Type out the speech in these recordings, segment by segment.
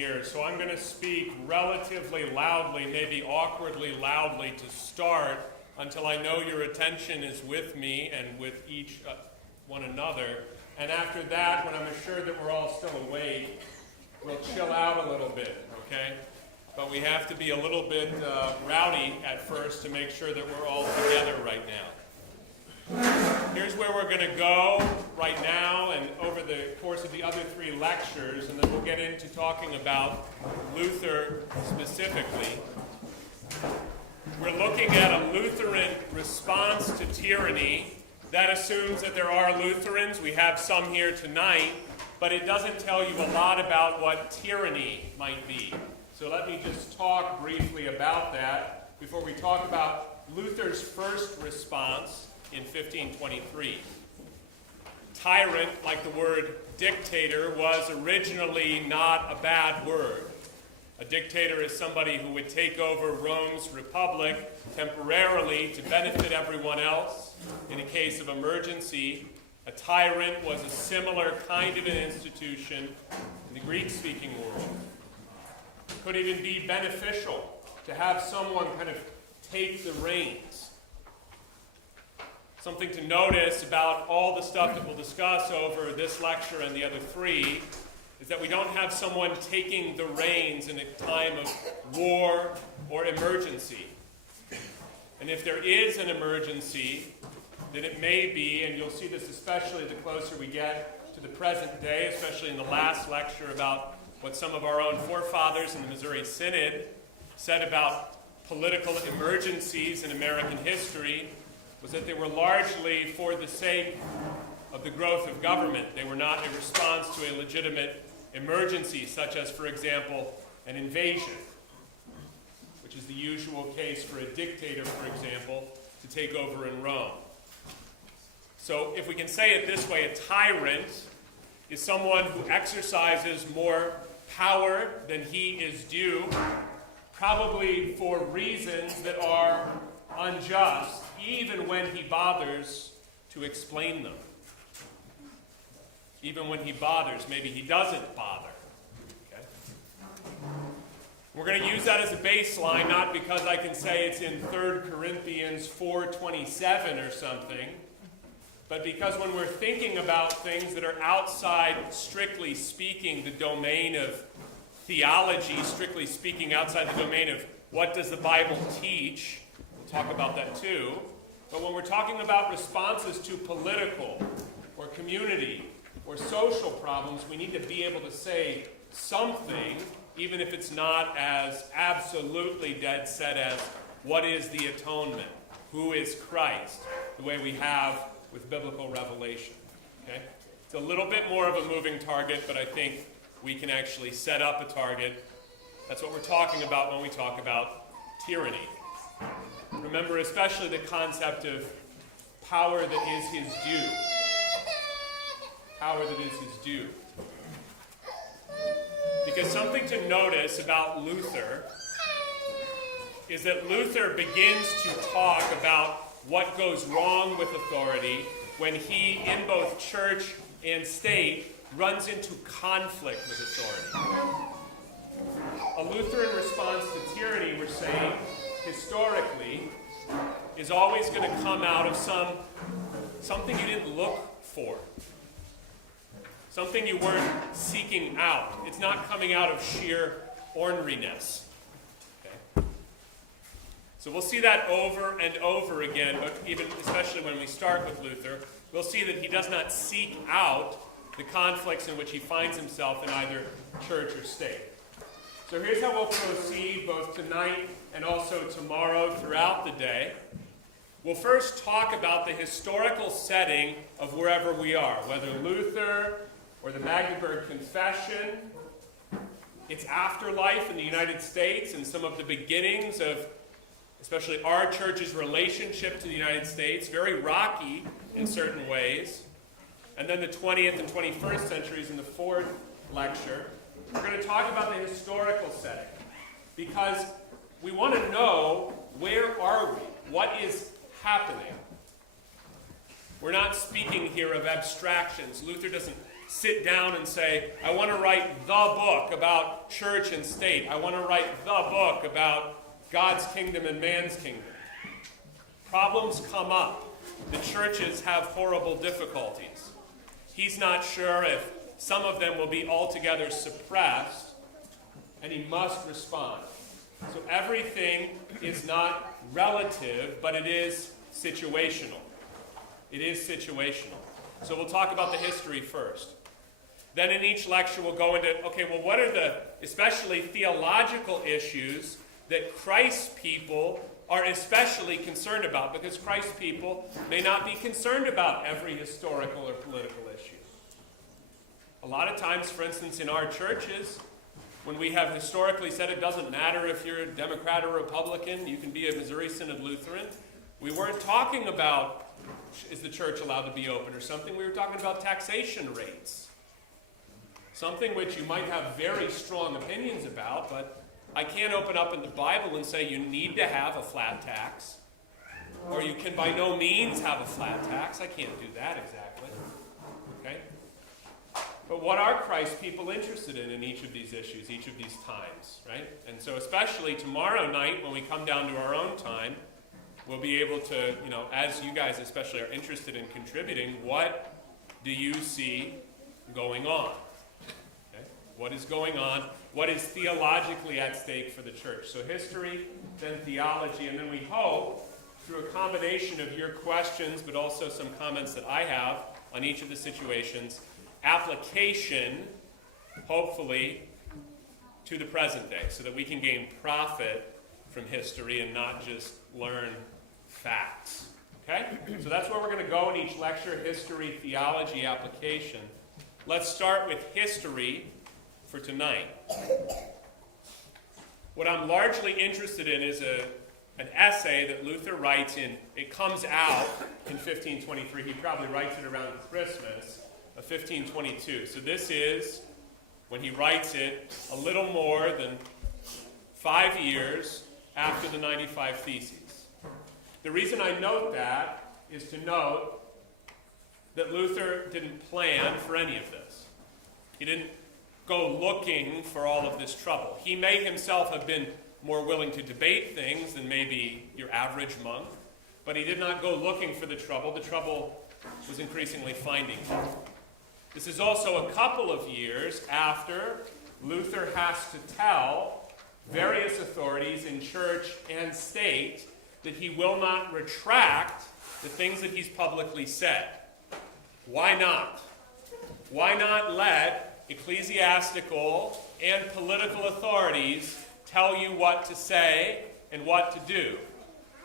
here, so I'm going to speak relatively loudly, maybe awkwardly loudly to start, until I know your attention is with me and with each one another. And after that, when I'm assured that we're all still awake, we'll chill out a little bit, okay? But we have to be a little bit rowdy at first to make sure that we're all together right now. Here's where we're going to go right now and over the course of the other three lectures, and then we'll get into talking about Luther specifically. We're looking at a Lutheran response to tyranny. That assumes that there are Lutherans. We have some here tonight, but it doesn't tell you a lot about what tyranny might be. So let me just talk briefly about that before we talk about Luther's first response in 1523. Tyrant, like the word dictator, was originally not a bad word. A dictator is somebody who would take over Rome's republic temporarily to benefit everyone else in a case of emergency. A tyrant was a similar kind of an institution in the Greek-speaking world. It could even be beneficial to have someone kind of take the reins. Something to notice about all the stuff that we'll discuss over this lecture and the other three is that we don't have someone taking the reins in a time of war or emergency. And if there is an emergency, then it may be, and you'll see this especially the closer we get to the present day, especially in the last lecture about what some of our own forefathers in the Missouri Synod said about political emergencies in American history, was that they were largely for the sake of the growth of government. They were not a response to a legitimate emergency, such as, for example, an invasion, which is the usual case for a dictator, for example, to take over in Rome. So if we can say it this way, a tyrant is someone who exercises more power than he is due, probably for reasons that are unjust, even when he bothers to explain them. Even when he bothers, maybe he doesn't bother. Okay? We're going to use that as a baseline, not because I can say it's in 3 Corinthians 4:27 or something, but because when we're thinking about things that are outside, strictly speaking, the domain of theology, strictly speaking, outside the domain of what does the Bible teach, we'll talk about that too. But when we're talking about responses to political or community or social problems, we need to be able to say something, even if it's not as absolutely dead set as what is the atonement, who is Christ, the way we have with biblical revelation. Okay? It's a little bit more of a moving target, but I think we can actually set up a target. That's what we're talking about when we talk about tyranny. Remember especially the concept of power that is his due. Power that is his due. Because something to notice about Luther is that Luther begins to talk about what goes wrong with authority when he, in both church and state, runs into conflict with authority. A Lutheran response to tyranny, we're saying, historically, is always going to come out of something you didn't look for. Something you weren't seeking out. It's not coming out of sheer orneriness. Okay? So we'll see that over and over again, but even especially when we start with Luther, we'll see that he does not seek out the conflicts in which he finds himself in either church or state. So here's how we'll proceed both tonight and also tomorrow throughout the day. We'll first talk about the historical setting of wherever we are, whether Luther or the Magdeburg Confession, its afterlife in the United States, and some of the beginnings of especially our church's relationship to the United States, very rocky in certain ways, and then the 20th and 21st centuries in the fourth lecture. We're going to talk about the historical setting, because we want to know, where are we? What is happening? We're not speaking here of abstractions. Luther doesn't sit down and say, I want to write the book about church and state. I want to write the book about God's kingdom and man's kingdom. Problems come up. The churches have horrible difficulties. He's not sure if some of them will be altogether suppressed, and he must respond. So everything is not relative, but it is situational. It is situational. So we'll talk about the history first. Then in each lecture we'll go into, okay, well, what are the especially theological issues that Christ's people are especially concerned about? Because Christ's people may not be concerned about every historical or political issue. A lot of times, for instance, in our churches, when we have historically said it doesn't matter if you're a Democrat or Republican, you can be a Missouri Synod Lutheran, we weren't talking about, is the church allowed to be open or something? We were talking about taxation rates. Something which you might have very strong opinions about, but I can't open up in the Bible and say you need to have a flat tax, or you can by no means have a flat tax. I can't do that exactly. Okay? But what are Christ's people interested in each of these issues, each of these times, right? And so especially tomorrow night when we come down to our own time, we'll be able to, as you guys especially are interested in contributing, what do you see going on? Okay? What is going on? What is theologically at stake for the church? So history, then theology, and then we hope, through a combination of your questions, but also some comments that I have on each of the situations, application, hopefully, to the present day, so that we can gain profit from history and not just learn facts. Okay? So that's where we're going to go in each lecture, history, theology, application. Let's start with history for tonight. What I'm largely interested in is an essay that Luther writes in, it comes out in 1523. He probably writes it around Christmas of 1522. So this is, when he writes it, a little more than 5 years after the 95 Theses. The reason I note that is to note that Luther didn't plan for any of this. He didn't go looking for all of this trouble. He may himself have been more willing to debate things than maybe your average monk, but he did not go looking for the trouble. The trouble was increasingly finding him. This is also a couple of years after Luther has to tell various authorities in church and state that he will not retract the things that he's publicly said. Why not? Why not let ecclesiastical and political authorities tell you what to say and what to do?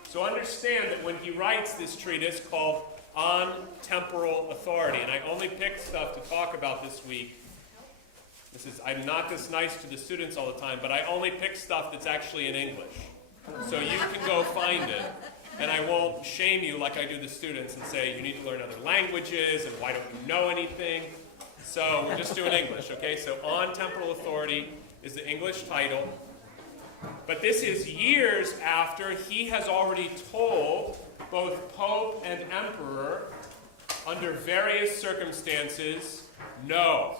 So understand that when he writes this treatise called On Temporal Authority, and I only picked stuff to talk about this week. I'm not this nice to the students all the time, but I only pick stuff that's actually in English. So you can go find it, and I won't shame you like I do the students and say you need to learn other languages and why don't you know anything. So we're just doing English, okay? So On Temporal Authority is the English title. But this is years after he has already told both Pope and Emperor, under various circumstances, no,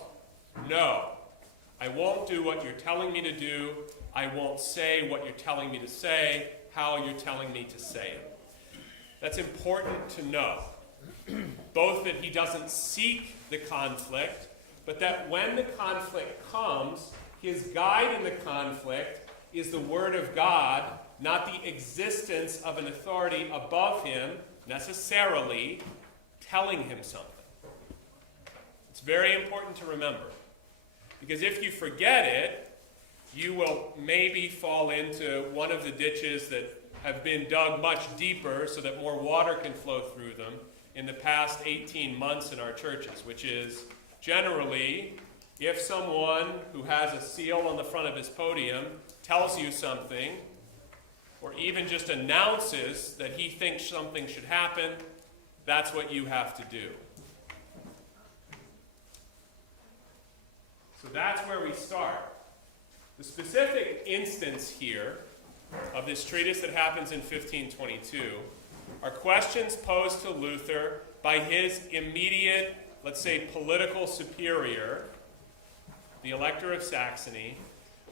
I won't do what you're telling me to do. I won't say what you're telling me to say, how you're telling me to say it. That's important to know. Both that he doesn't seek the conflict, but that when the conflict comes, his guide in the conflict is the Word of God, not the existence of an authority above him, necessarily telling him something. It's very important to remember. Because if you forget it, you will maybe fall into one of the ditches that have been dug much deeper so that more water can flow through them in the past 18 months in our churches, which is generally if someone who has a seal on the front of his podium tells you something, or even just announces that he thinks something should happen, that's what you have to do. So that's where we start. The specific instance here of this treatise that happens in 1522 are questions posed to Luther by his immediate let's say, political superior, the Elector of Saxony,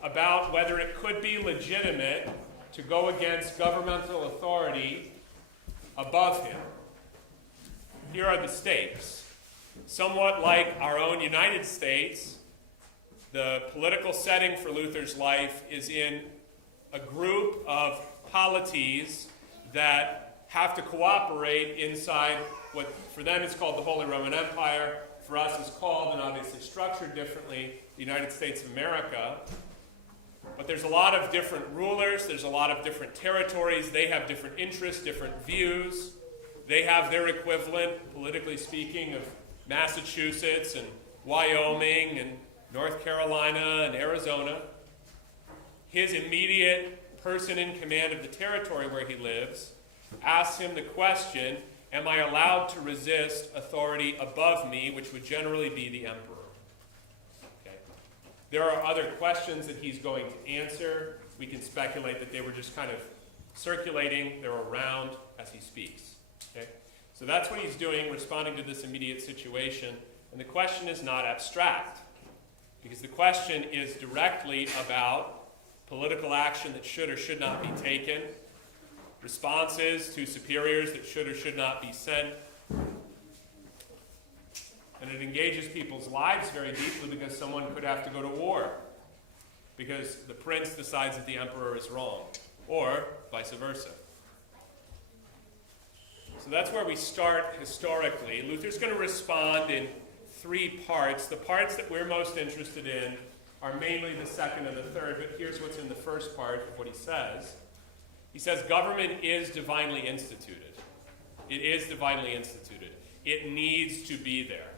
about whether it could be legitimate to go against governmental authority above him. Here are the stakes. Somewhat like our own United States, the political setting for Luther's life is in a group of polities that have to cooperate inside what for them is called the Holy Roman Empire, for us is called, and obviously structured differently, the United States of America. But there's a lot of different rulers, there's a lot of different territories, they have different interests, different views. They have their equivalent, politically speaking, of Massachusetts and Wyoming and North Carolina and Arizona. His immediate person in command of the territory where he lives asks him the question, am I allowed to resist authority above me, which would generally be the emperor? Okay. There are other questions that he's going to answer. We can speculate that they were just kind of circulating, they're around as he speaks. Okay? So that's what he's doing, responding to this immediate situation. And the question is not abstract, because the question is directly about political action that should or should not be taken, responses to superiors that should or should not be sent. And it engages people's lives very deeply because someone could have to go to war because the prince decides that the emperor is wrong, or vice versa. So that's where we start historically. Luther's going to respond in three parts. The parts that we're most interested in are mainly the second and the third, but here's what's in the first part of what he says. He says government is divinely instituted. It is divinely instituted. It needs to be there.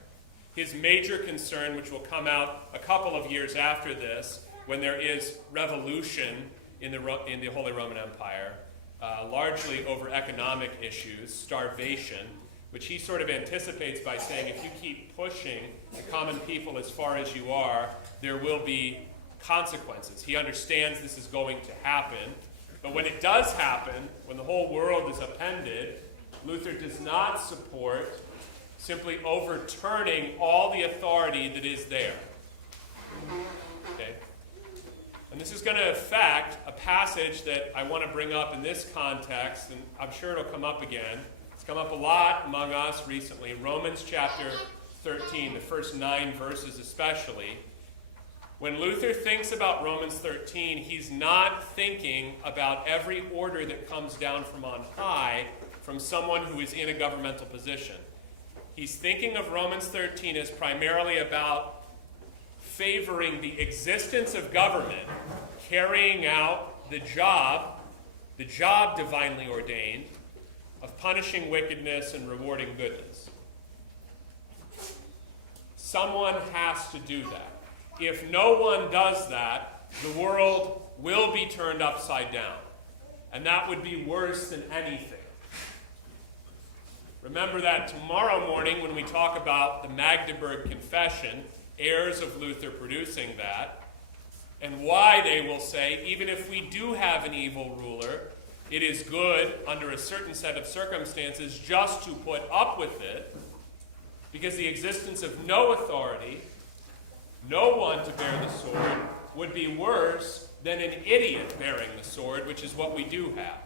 His major concern, which will come out a couple of years after this, when there is revolution in the Holy Roman Empire, largely over economic issues, starvation, which he sort of anticipates by saying, if you keep pushing the common people as far as you are, there will be consequences. He understands this is going to happen, but when it does happen, when the whole world is upended, Luther does not support simply overturning all the authority that is there. Okay? And this is going to affect a passage that I want to bring up in this context, and I'm sure it'll come up again. It's come up a lot among us recently. Romans chapter 13, the first 9 verses especially. When Luther thinks about Romans 13, he's not thinking about every order that comes down from on high from someone who is in a governmental position. He's thinking of Romans 13 as primarily about favoring the existence of government, carrying out the job divinely ordained, of punishing wickedness and rewarding goodness. Someone has to do that. If no one does that, the world will be turned upside down. And that would be worse than anything. Remember that tomorrow morning when we talk about the Magdeburg Confession, heirs of Luther producing that, and why they will say, even if we do have an evil ruler, it is good under a certain set of circumstances just to put up with it, because the existence of no authority, no one to bear the sword, would be worse than an idiot bearing the sword, which is what we do have.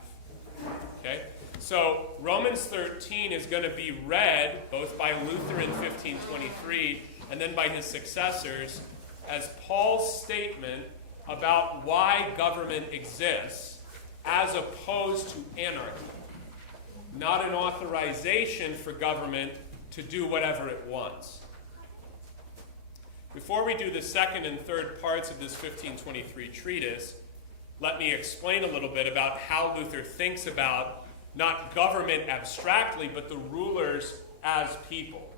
Okay? So Romans 13 is going to be read both by Luther in 1523 and then by his successors as Paul's statement about why government exists as opposed to anarchy. Not an authorization for government to do whatever it wants. Before we do the second and third parts of this 1523 treatise, let me explain a little bit about how Luther thinks about not government abstractly, but the rulers as people.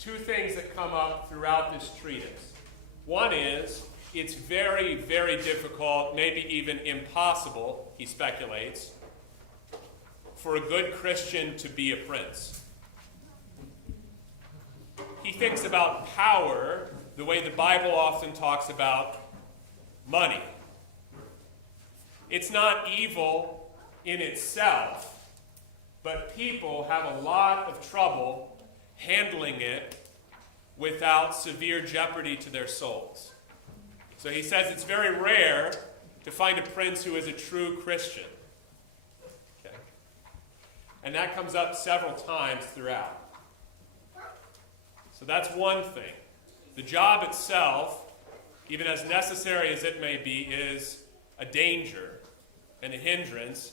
Two things that come up throughout this treatise. One is, it's very, very difficult, maybe even impossible, he speculates, for a good Christian to be a prince. He thinks about power the way the Bible often talks about money. It's not evil in itself, but people have a lot of trouble handling it without severe jeopardy to their souls. So he says it's very rare to find a prince who is a true Christian. Okay? And that comes up several times throughout. So that's one thing. The job itself, even as necessary as it may be, is a danger and a hindrance.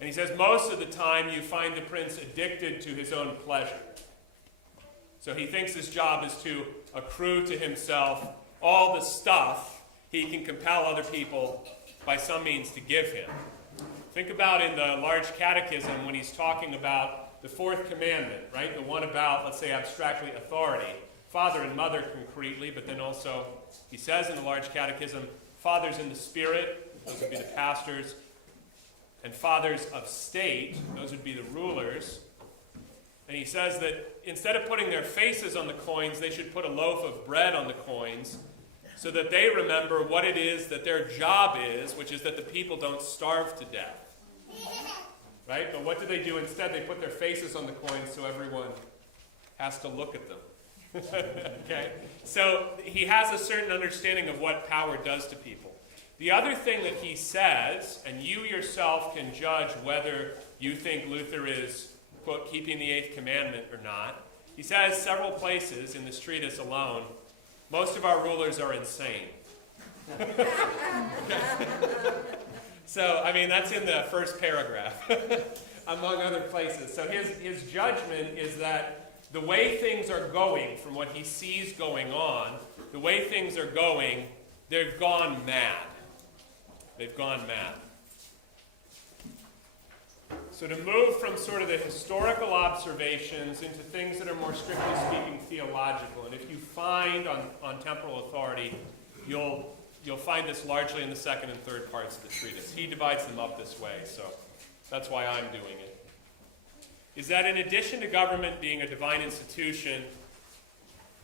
And he says most of the time you find the prince addicted to his own pleasure. So he thinks his job is to accrue to himself all the stuff he can compel other people by some means to give him. Think about in the large catechism when he's talking about the fourth commandment, right? The one about, let's say, abstractly authority. Father and mother concretely, but then also, he says in the large catechism, fathers in the spirit, those would be the pastors, and fathers of state, those would be the rulers. And he says that instead of putting their faces on the coins, they should put a loaf of bread on the coins so that they remember what it is that their job is, which is that the people don't starve to death. Right? But what do they do instead? They put their faces on the coins so everyone has to look at them. Okay? So he has a certain understanding of what power does to people. The other thing that he says, and you yourself can judge whether you think Luther is, quote, keeping the eighth commandment or not. He says several places in this treatise alone, most of our rulers are insane. So, I mean, that's in the first paragraph, among other places. So his judgment is that the way things are going, from what he sees going on, the way things are going, they've gone mad. They've gone mad. So to move from sort of the historical observations into things that are more strictly speaking theological, and if you find on temporal authority, you'll find this largely in the second and third parts of the treatise. He divides them up this way, so that's why I'm doing it. Is that in addition to government being a divine institution,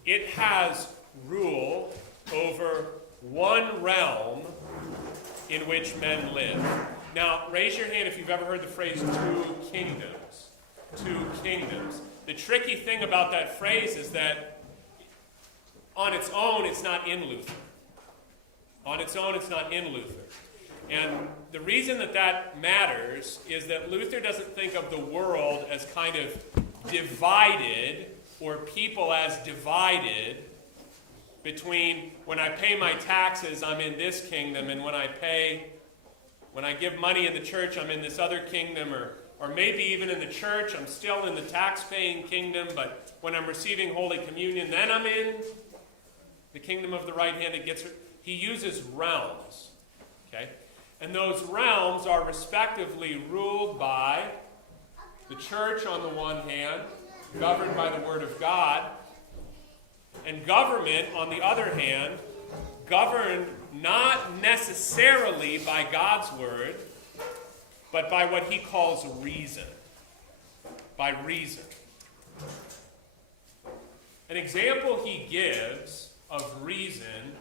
it has rule over one realm in which men live. Now, raise your hand if you've ever heard the phrase two kingdoms. Two kingdoms. The tricky thing about that phrase is that on its own, it's not in Luther. On its own, it's not in Luther. And the reason that matters is that Luther doesn't think of the world as kind of divided, or people as divided, between when I pay my taxes, I'm in this kingdom, and when I give money in the church, I'm in this other kingdom, or maybe even in the church, I'm still in the tax-paying kingdom, but when I'm receiving Holy Communion, then I'm in the kingdom of the right hand. He uses realms, okay? And those realms are respectively ruled by the church on the one hand, governed by the Word of God, and government on the other hand, governed not necessarily by God's Word, but by what he calls reason. By reason. An example he gives of reason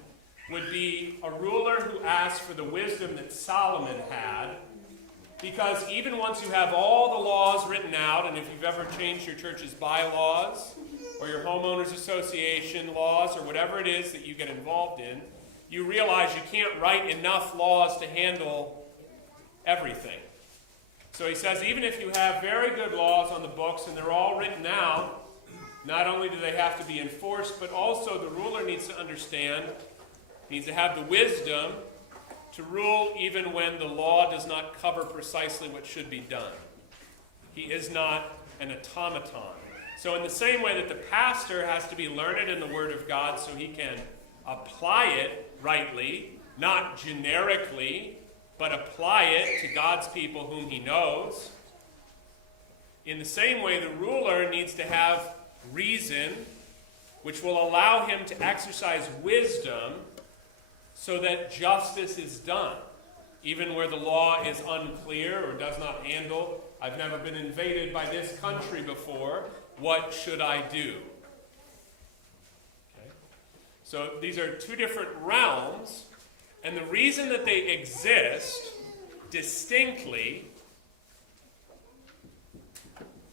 would be a ruler who asks for the wisdom that Solomon had, because even once you have all the laws written out, and if you've ever changed your church's bylaws, or your homeowners association laws, or whatever it is that you get involved in, you realize you can't write enough laws to handle everything. So he says, even if you have very good laws on the books and they're all written out, not only do they have to be enforced, but also the ruler needs to understand, needs to have the wisdom to rule even when the law does not cover precisely what should be done. He is not an automaton. So in the same way that the pastor has to be learned in the Word of God so he can apply it rightly, not generically, but apply it to God's people whom he knows. In the same way, the ruler needs to have reason, which will allow him to exercise wisdom so that justice is done, even where the law is unclear or does not handle. I've never been invaded by this country before. What should I do? Okay. So these are two different realms, and the reason that they exist distinctly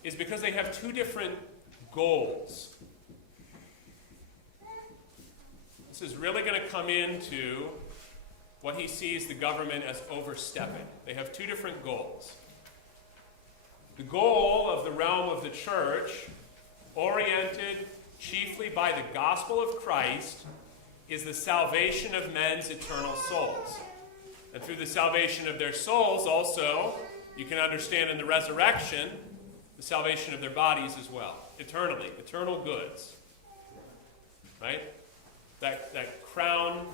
is because they have two different goals. This is really going to come into what he sees the government as overstepping. They have two different goals. The goal of the realm of the church, oriented chiefly by the gospel of Christ, is the salvation of men's eternal souls. And through the salvation of their souls also, you can understand in the resurrection, the salvation of their bodies as well. Eternally, eternal goods. Right? That crown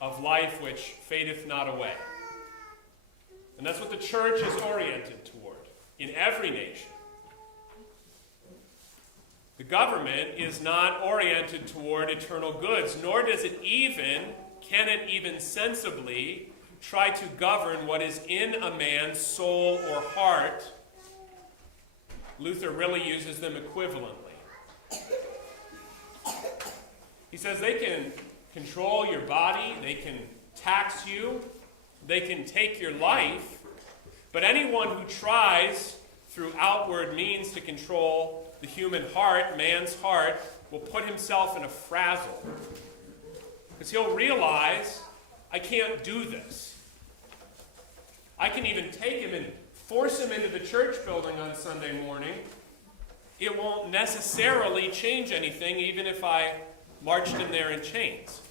of life which fadeth not away. And that's what the church is oriented toward in every nation. The government is not oriented toward eternal goods, nor can it even sensibly try to govern what is in a man's soul or heart. Luther really uses them equivalently. He says they can control your body, they can tax you, they can take your life, but anyone who tries through outward means to control the human heart, man's heart, will put himself in a frazzle. Because he'll realize, I can't do this. I can even take him and force him into the church building on Sunday morning. It won't necessarily change anything, even if I marched him there in chains.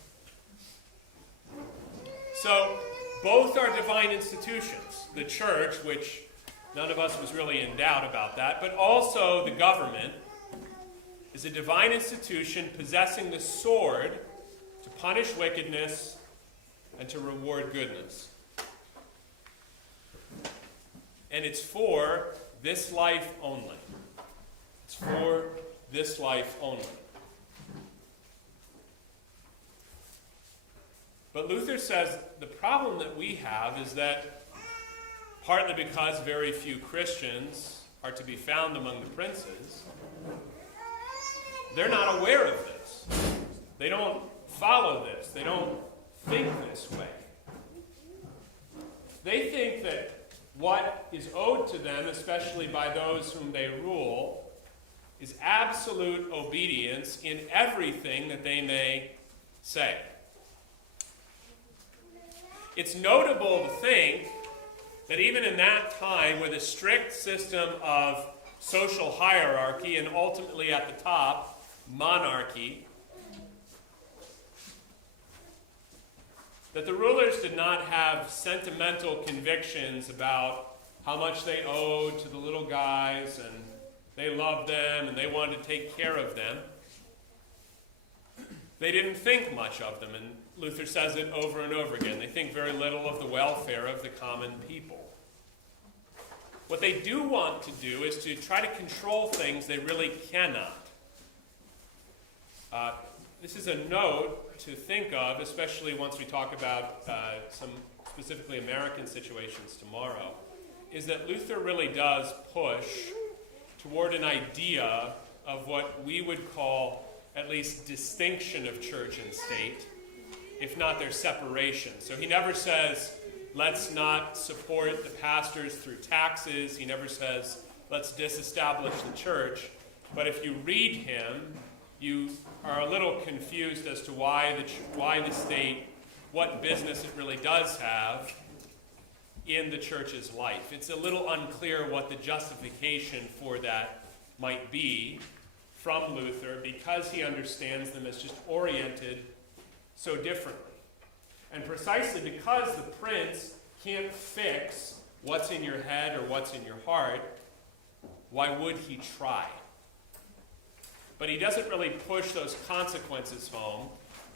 So, both are divine institutions. The church, which none of us was really in doubt about that, but also the government is a divine institution possessing the sword to punish wickedness and to reward goodness. And it's for this life only. It's for this life only. But Luther says the problem that we have is that partly because very few Christians are to be found among the princes, they're not aware of this. They don't follow this. They don't think this way. They think that what is owed to them, especially by those whom they rule, is absolute obedience in everything that they may say. It's notable to think that even in that time, with a strict system of social hierarchy and ultimately at the top, monarchy, that the rulers did not have sentimental convictions about how much they owed to the little guys, and they loved them and they wanted to take care of them. They didn't think much of them, and Luther says it over and over again. They think very little of the welfare of the common people. What they do want to do is to try to control things they really cannot. This is a note to think of, especially once we talk about some specifically American situations tomorrow, is that Luther really does push toward an idea of what we would call at least distinction of church and state, if not their separation. So he never says, let's not support the pastors through taxes. He never says, let's disestablish the church. But if you read him, you are a little confused as to why the state, what business it really does have in the church's life. It's a little unclear what the justification for that might be from Luther, because he understands them as just oriented so differently. And precisely because the prince can't fix what's in your head or what's in your heart, why would he try? But he doesn't really push those consequences home,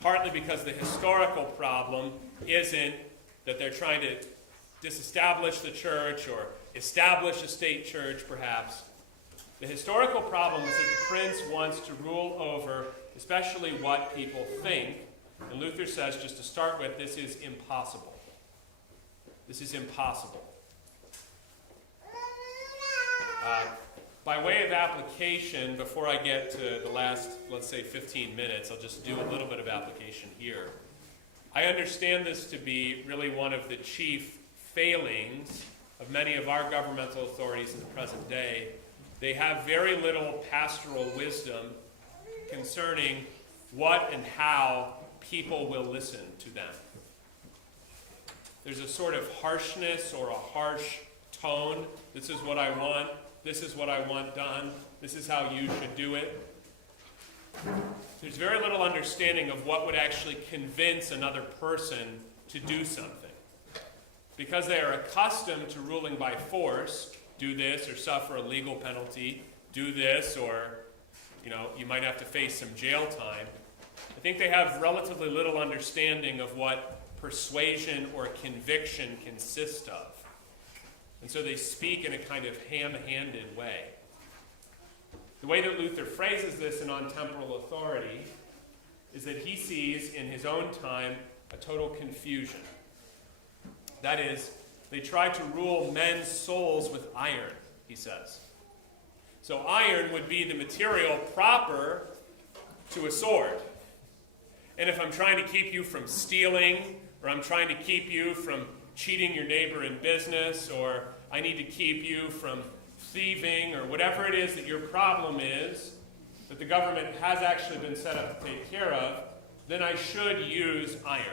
partly because the historical problem isn't that they're trying to disestablish the church or establish a state church, perhaps. The historical problem is that the prince wants to rule over especially what people think. And Luther says, just to start with, this is impossible. This is impossible. By way of application, before I get to the last, let's say, 15 minutes, I'll just do a little bit of application here. I understand this to be really one of the chief failings of many of our governmental authorities in the present day. They have very little pastoral wisdom concerning what and how people will listen to them. There's a sort of harshness or a harsh tone. This is what I want. This is what I want done. This is how you should do it. There's very little understanding of what would actually convince another person to do something. Because they are accustomed to ruling by force, do this or suffer a legal penalty, do this or, you might have to face some jail time. I think they have relatively little understanding of what persuasion or conviction consists of. And so they speak in a kind of ham-handed way. The way that Luther phrases this in On Temporal Authority is that he sees in his own time a total confusion. That is, they try to rule men's souls with iron, he says. So iron would be the material proper to a sword. And if I'm trying to keep you from stealing, or I'm trying to keep you from cheating your neighbor in business, or I need to keep you from thieving, or whatever it is that your problem is, that the government has actually been set up to take care of, then I should use iron.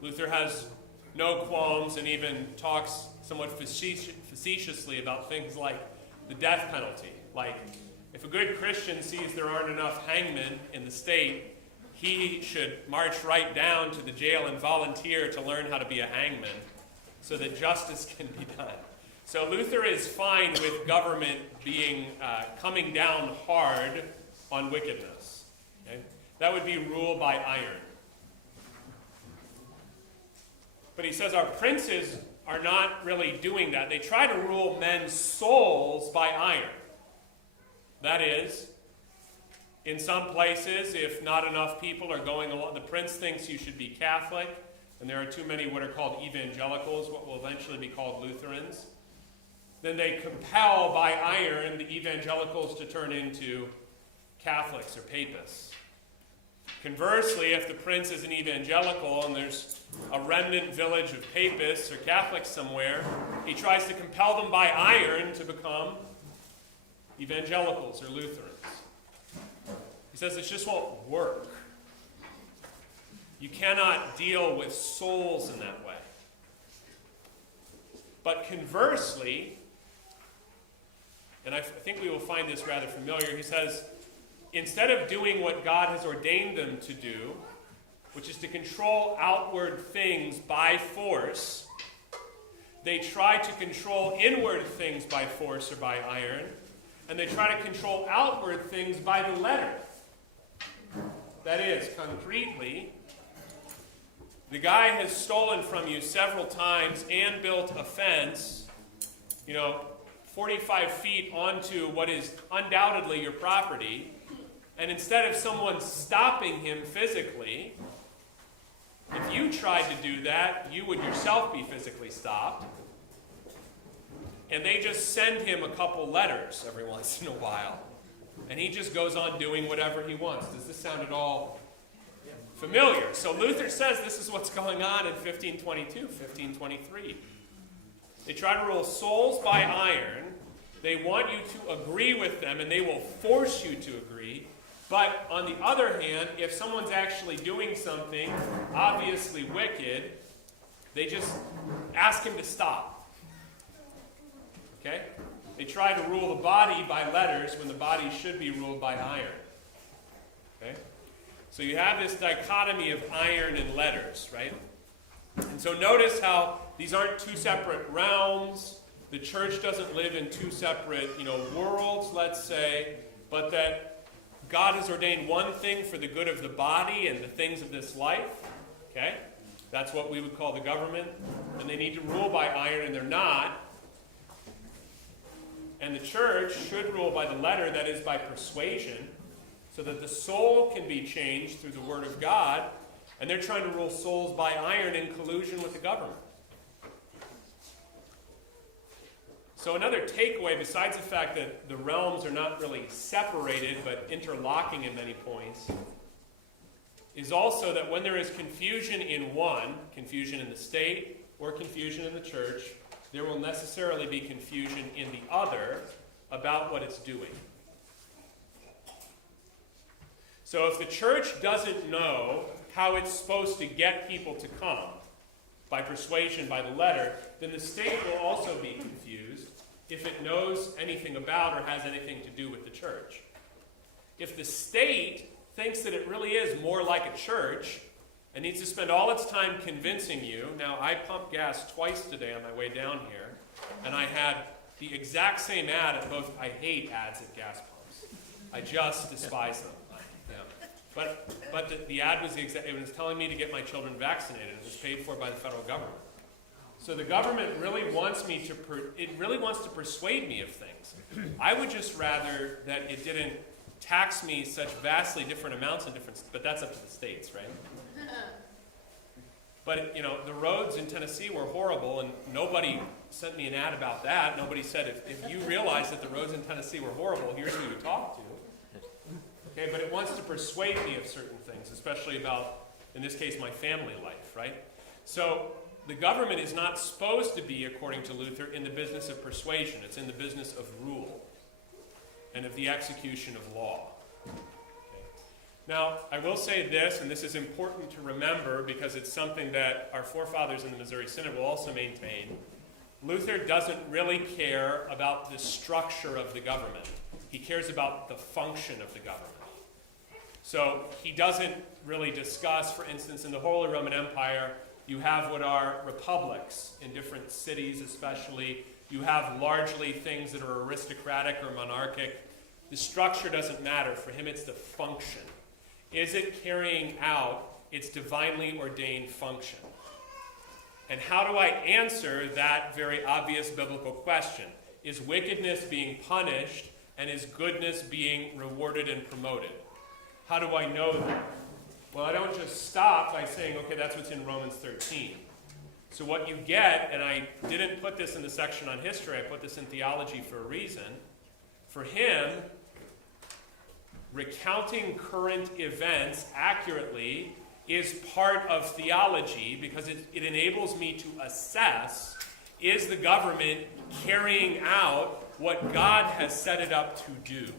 Luther has no qualms and even talks somewhat facetiously about things like the death penalty. Like, if a good Christian sees there aren't enough hangmen in the state, he should march right down to the jail and volunteer to learn how to be a hangman so that justice can be done. So Luther is fine with government coming down hard on wickedness. Okay? That would be rule by iron. But he says our princes are not really doing that. They try to rule men's souls by iron. That is, in some places, if not enough people are going along, the prince thinks you should be Catholic, and there are too many what are called evangelicals, what will eventually be called Lutherans. Then they compel by iron the evangelicals to turn into Catholics or papists. Conversely, if the prince is an evangelical and there's a remnant village of papists or Catholics somewhere, he tries to compel them by iron to become evangelicals or Lutherans. He says it just won't work. You cannot deal with souls in that way. But conversely, and I think we will find this rather familiar, he says, instead of doing what God has ordained them to do, which is to control outward things by force, they try to control inward things by force or by iron, and they try to control outward things by the letter. That is, concretely, the guy has stolen from you several times and built a fence, 45 feet onto what is undoubtedly your property, and instead of someone stopping him physically, if you tried to do that, you would yourself be physically stopped. And they just send him a couple letters every once in a while. And he just goes on doing whatever he wants. Does this sound at all familiar? So Luther says this is what's going on in 1522, 1523. They try to rule souls by iron. They want you to agree with them, and they will force you to agree. But on the other hand, if someone's actually doing something obviously wicked, they just ask him to stop. Okay? They try to rule the body by letters when the body should be ruled by iron. Okay? So you have this dichotomy of iron and letters, right? And so notice how these aren't two separate realms. The church doesn't live in two separate, worlds, let's say, but that God has ordained one thing for the good of the body and the things of this life. Okay? That's what we would call the government. And they need to rule by iron, and they're not. And the church should rule by the letter, that is by persuasion, so that the soul can be changed through the word of God. And they're trying to rule souls by iron in collusion with the government. So another takeaway, besides the fact that the realms are not really separated but interlocking in many points, is also that when there is confusion in one, confusion in the state or confusion in the church, there will necessarily be confusion in the other about what it's doing. So if the church doesn't know how it's supposed to get people to come, by persuasion, by the letter, then the state will also be confused if it knows anything about or has anything to do with the church. If the state thinks that it really is more like a church and needs to spend all its time convincing you, now I pumped gas twice today on my way down here, and I had the exact same ad at both. I hate ads at gas pumps. I just despise them. Yeah. But the ad was it was telling me to get my children vaccinated. It was paid for by the federal government. So the government really wants me to really wants to persuade me of things. I would just rather that it didn't tax me such vastly different amounts in different, but that's up to the states, right? But the roads in Tennessee were horrible, and nobody sent me an ad about that. Nobody said, if you realize that the roads in Tennessee were horrible, here's who you talk to. Okay, but it wants to persuade me of certain things, especially about, in this case, my family life, right? So the government is not supposed to be, according to Luther, in the business of persuasion. It's in the business of rule and of the execution of law. Okay. Now, I will say this, and this is important to remember because it's something that our forefathers in the Missouri Synod will also maintain. Luther doesn't really care about the structure of the government. He cares about the function of the government. So he doesn't really discuss, for instance, in the Holy Roman Empire, you have what are republics in different cities especially. You have largely things that are aristocratic or monarchic. The structure doesn't matter. For him, it's the function. Is it carrying out its divinely ordained function? And how do I answer that very obvious biblical question? Is wickedness being punished and is goodness being rewarded and promoted? How do I know that? Well, I don't just stop by saying, okay, that's what's in Romans 13. So what you get, and I didn't put this in the section on history, I put this in theology for a reason. For him, recounting current events accurately is part of theology because it enables me to assess, is the government carrying out what God has set it up to do?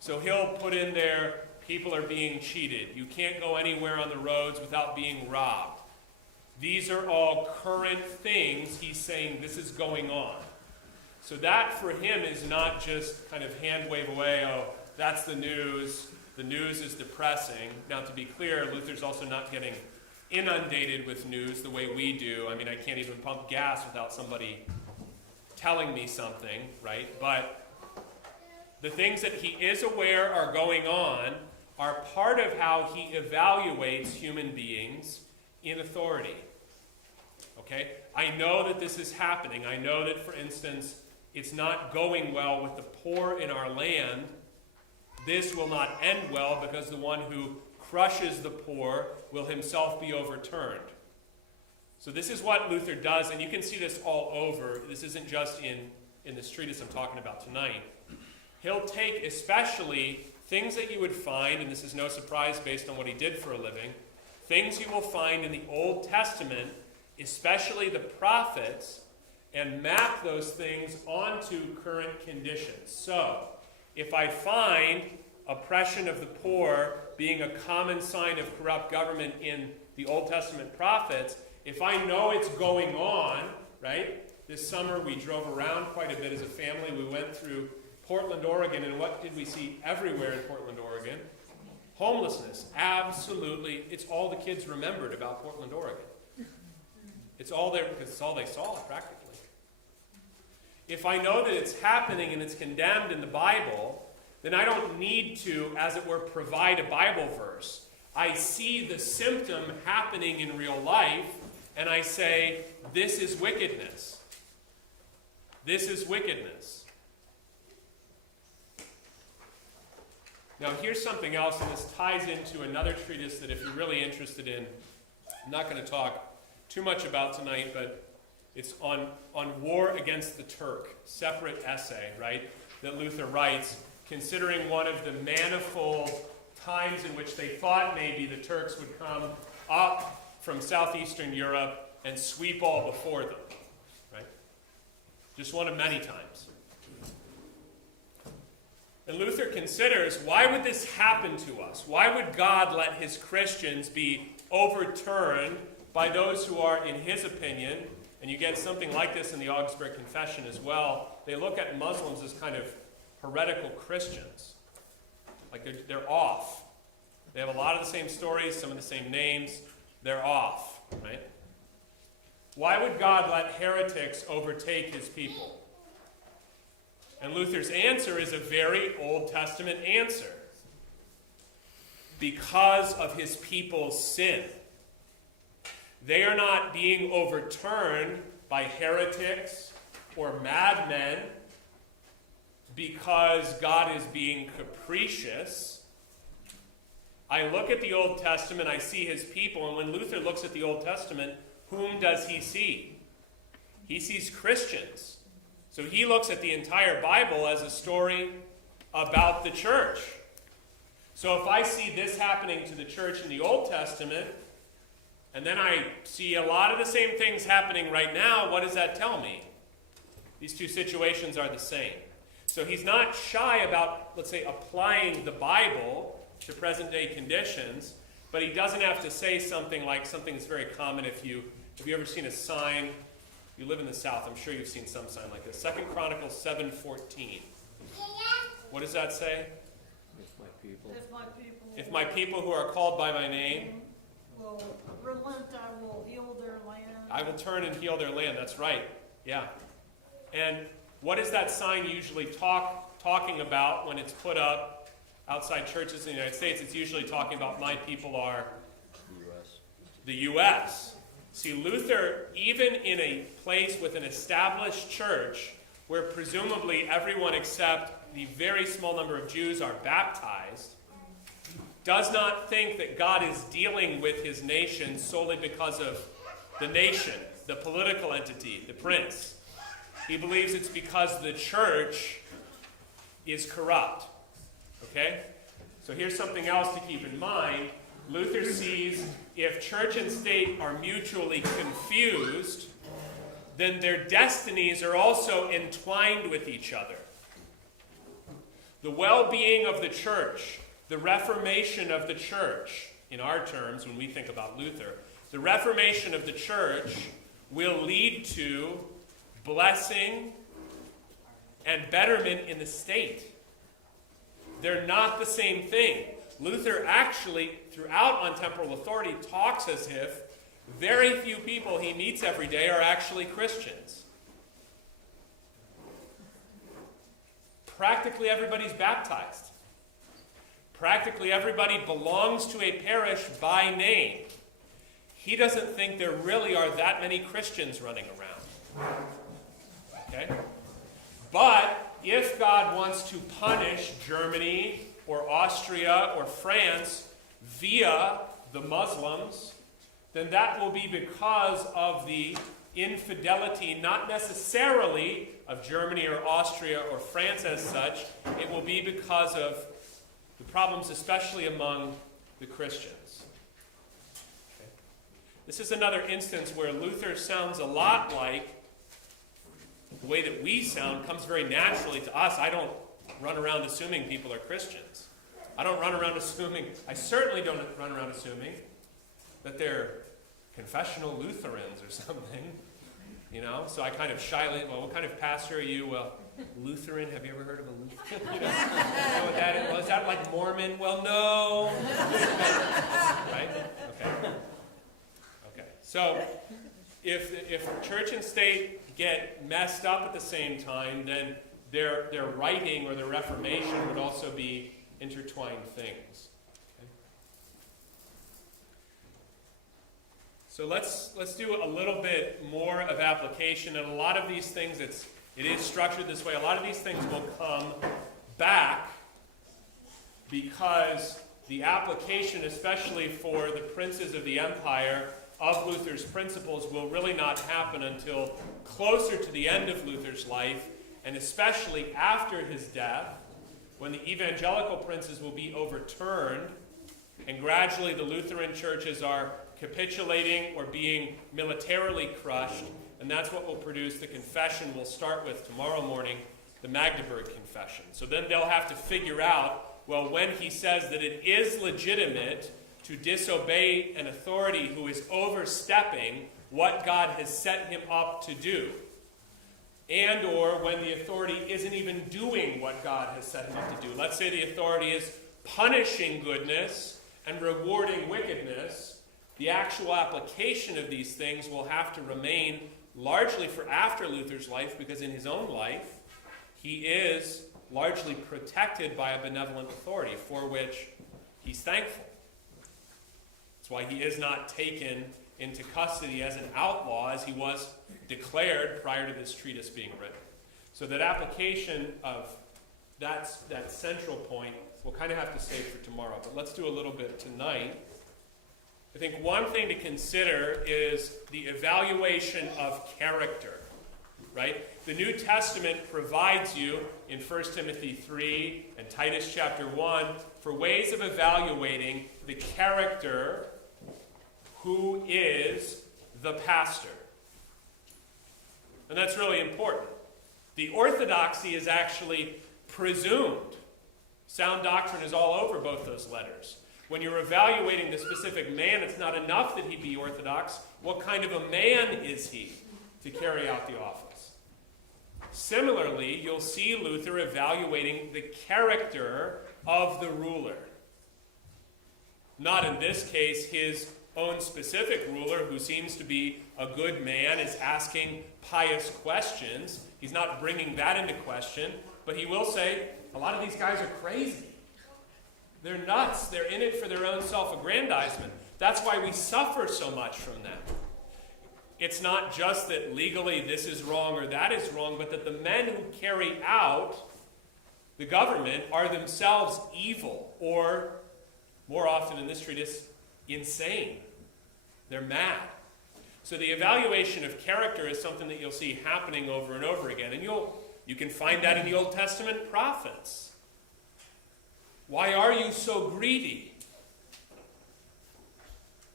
So he'll put in there, people are being cheated. You can't go anywhere on the roads without being robbed. These are all current things he's saying this is going on. So that for him is not just kind of hand wave away, oh, that's the news. The news is depressing. Now to be clear, Luther's also not getting inundated with news the way we do. I mean, I can't even pump gas without somebody telling me something, right? But the things that he is aware are going on are part of how he evaluates human beings in authority. Okay? I know that this is happening. I know that, for instance, it's not going well with the poor in our land. This will not end well because the one who crushes the poor will himself be overturned. So this is what Luther does, and you can see this all over. This isn't just in this treatise I'm talking about tonight. He'll take especially things that you would find, and this is no surprise based on what he did for a living, things you will find in the Old Testament, especially the prophets, and map those things onto current conditions. So, if I find oppression of the poor being a common sign of corrupt government in the Old Testament prophets, if I know it's going on, right? This summer we drove around quite a bit as a family. We went through Portland, Oregon, and what did we see everywhere in Portland, Oregon? Homelessness, absolutely. It's all the kids remembered about Portland, Oregon. It's all there because it's all they saw, practically. If I know that it's happening and it's condemned in the Bible, then I don't need to, as it were, provide a Bible verse. I see the symptom happening in real life, and I say, this is wickedness. This is wickedness. Now, here's something else, and this ties into another treatise that if you're really interested in, I'm not going to talk too much about tonight, but it's on war against the Turk, separate essay, right, that Luther writes, considering one of the manifold times in which they thought maybe the Turks would come up from southeastern Europe and sweep all before them, right? Just one of many times. And Luther considers, why would this happen to us? Why would God let his Christians be overturned by those who are, in his opinion, and you get something like this in the Augsburg Confession as well, they look at Muslims as kind of heretical Christians. Like they're off. They have a lot of the same stories, some of the same names. They're off, right? Why would God let heretics overtake his people? And Luther's answer is a very Old Testament answer. Because of his people's sin. They are not being overturned by heretics or madmen because God is being capricious. I look at the Old Testament, I see his people, and when Luther looks at the Old Testament, whom does he see? He sees Christians. So he looks at the entire Bible as a story about the church. So if I see this happening to the church in the Old Testament, and then I see a lot of the same things happening right now, what does that tell me? These two situations are the same. So he's not shy about, let's say, applying the Bible to present-day conditions, but he doesn't have to say something like something that's very common have you ever seen a sign? You live in the South, I'm sure you've seen some sign like this. 2 Chronicles 7:14. What does that say? If my people who are called by my name will relent, I will heal their land. I will turn and heal their land. That's right. Yeah. And what is that sign usually talking about when it's put up outside churches in the United States? It's usually talking about my people are the U.S. See, Luther, even in a place with an established church where presumably everyone except the very small number of Jews are baptized, does not think that God is dealing with his nation solely because of the nation, the political entity, the prince. He believes it's because the church is corrupt. Okay? So here's something else to keep in mind. Luther sees if church and state are mutually confused, then their destinies are also entwined with each other. The well-being of the church, the reformation of the church, in our terms, when we think about Luther, the reformation of the church will lead to blessing and betterment in the state. They're not the same thing. Luther actually, throughout On Temporal Authority, talks as if very few people he meets every day are actually Christians. Practically everybody's baptized. Practically everybody belongs to a parish by name. He doesn't think there really are that many Christians running around. Okay? But if God wants to punish Germany or Austria or France via the Muslims, then that will be because of the infidelity, not necessarily of Germany or Austria or France as such. It will be because of the problems especially among the Christians. Okay. This is another instance where Luther sounds a lot like the way that we sound, comes very naturally to us. I don't run around assuming people are Christians. I certainly don't run around assuming that they're confessional Lutherans or something. You know, so I kind of shyly, well, what kind of pastor are you? Well, Lutheran. Have you ever heard of a Lutheran? You know what that is? Well, is that like Mormon? Well, no. Right? Okay. So, if church and state get messed up at the same time, then their writing or their Reformation would also be intertwined things. Okay? So let's do a little bit more of application, and a lot of these things, it is structured this way. A lot of these things will come back because the application, especially for the princes of the empire, of Luther's principles will really not happen until closer to the end of Luther's life, and especially after his death, when the evangelical princes will be overturned, and gradually the Lutheran churches are capitulating or being militarily crushed, and that's what will produce the confession we'll start with tomorrow morning, the Magdeburg Confession. So then they'll have to figure out, well, when he says that it is legitimate to disobey an authority who is overstepping what God has set him up to do, and or when the authority isn't even doing what God has set him up to do. Let's say the authority is punishing goodness and rewarding wickedness. The actual application of these things will have to remain largely for after Luther's life, because in his own life, he is largely protected by a benevolent authority for which he's thankful. That's why he is not taken into custody as an outlaw as he was declared prior to this treatise being written. So that application of that central point we'll kind of have to save for tomorrow, but let's do a little bit tonight. I think one thing to consider is the evaluation of character, right? The New Testament provides you in 1 Timothy 3 and Titus chapter 1 for ways of evaluating the character who is the pastor. And that's really important. The orthodoxy is actually presumed. Sound doctrine is all over both those letters. When you're evaluating the specific man, it's not enough that he be orthodox. What kind of a man is he to carry out the office? Similarly, you'll see Luther evaluating the character of the ruler. Not in this case his own specific ruler, who seems to be a good man, is asking pious questions. He's not bringing that into question, but he will say, a lot of these guys are crazy. They're nuts. They're in it for their own self-aggrandizement. That's why we suffer so much from them. It's not just that legally this is wrong or that is wrong, but that the men who carry out the government are themselves evil, or, more often in this treatise, insane. They're mad. So the evaluation of character is something that you'll see happening over and over again. And you can find that in the Old Testament prophets. Why are you so greedy?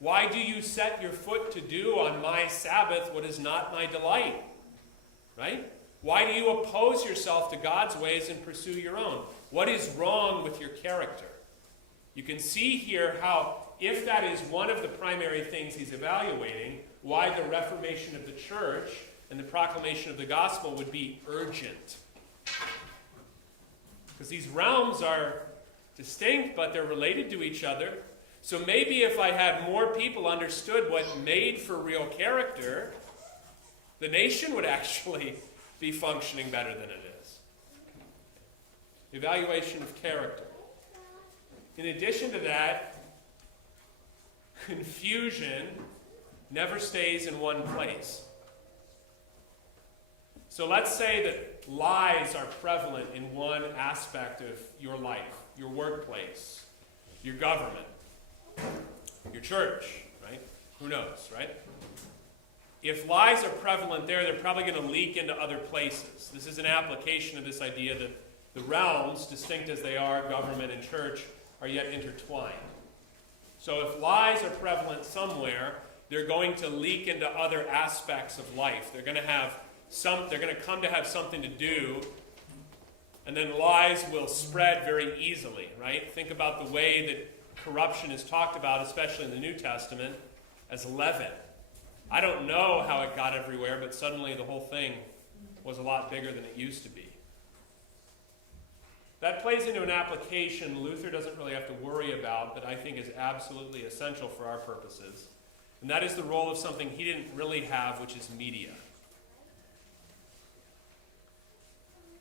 Why do you set your foot to do on my Sabbath what is not my delight? Right? Why do you oppose yourself to God's ways and pursue your own? What is wrong with your character? You can see here how, if that is one of the primary things he's evaluating, why the reformation of the church and the proclamation of the gospel would be urgent. Because these realms are distinct, but they're related to each other. So maybe if I had more people understood what made for real character, the nation would actually be functioning better than it is. Evaluation of character. In addition to that, confusion never stays in one place. So let's say that lies are prevalent in one aspect of your life, your workplace, your government, your church, right? Who knows, right? If lies are prevalent there, they're probably going to leak into other places. This is an application of this idea that the realms, distinct as they are, government and church, are yet intertwined. So if lies are prevalent somewhere, they're going to leak into other aspects of life. They're going to come to have something to do, and then lies will spread very easily, right? Think about the way that corruption is talked about, especially in the New Testament, as leaven. I don't know how it got everywhere, but suddenly the whole thing was a lot bigger than it used to be. That plays into an application Luther doesn't really have to worry about, but I think is absolutely essential for our purposes. And that is the role of something he didn't really have, which is media.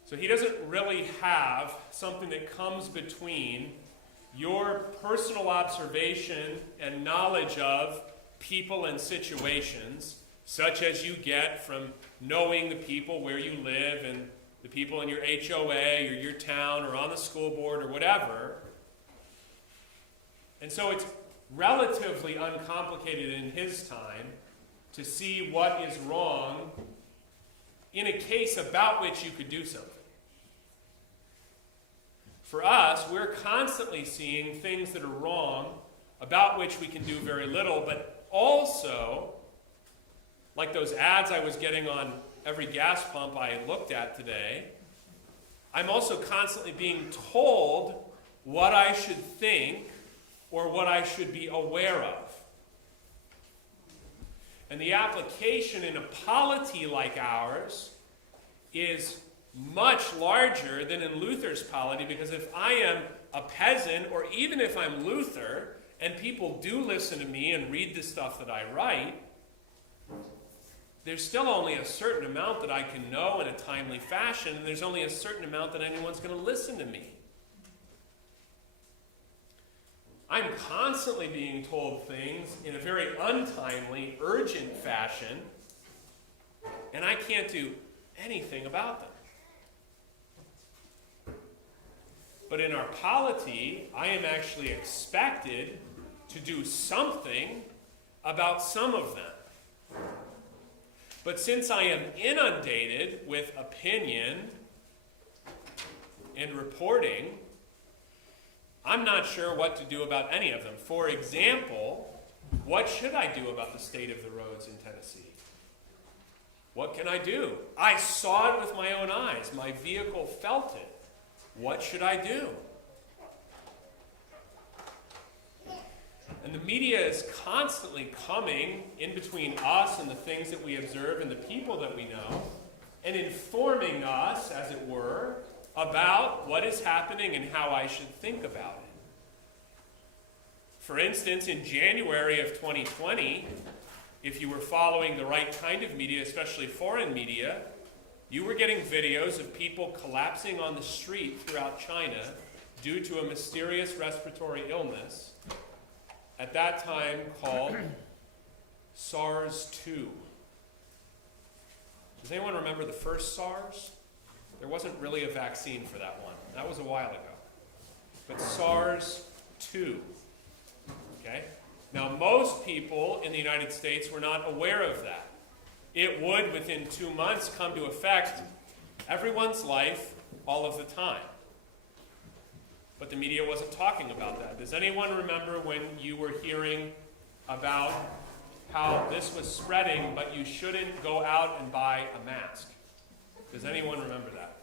So he doesn't really have something that comes between your personal observation and knowledge of people and situations, such as you get from knowing the people where you live and the people in your HOA or your town or on the school board or whatever. And so it's relatively uncomplicated in his time to see what is wrong in a case about which you could do something. For us, we're constantly seeing things that are wrong about which we can do very little, but also, like those ads I was getting on every gas pump I looked at today, I'm also constantly being told what I should think or what I should be aware of. And the application in a polity like ours is much larger than in Luther's polity, because if I am a peasant, or even if I'm Luther, and people do listen to me and read the stuff that I write, there's still only a certain amount that I can know in a timely fashion, and there's only a certain amount that anyone's going to listen to me. I'm constantly being told things in a very untimely, urgent fashion, and I can't do anything about them. But in our polity, I am actually expected to do something about some of them. But since I am inundated with opinion and reporting, I'm not sure what to do about any of them. For example, what should I do about the state of the roads in Tennessee? What can I do? I saw it with my own eyes. My vehicle felt it. What should I do? And the media is constantly coming in between us and the things that we observe and the people that we know, and informing us, as it were, about what is happening and how I should think about it. For instance, in January of 2020, if you were following the right kind of media, especially foreign media, you were getting videos of people collapsing on the street throughout China due to a mysterious respiratory illness, at that time called SARS-2. Does anyone remember the first SARS? There wasn't really a vaccine for that one. That was a while ago. But SARS-2. Okay? Now, most people in the United States were not aware of that. It would, within 2 months, come to affect everyone's life all of the time. But the media wasn't talking about that. Does anyone remember when you were hearing about how this was spreading, but you shouldn't go out and buy a mask? Does anyone remember that?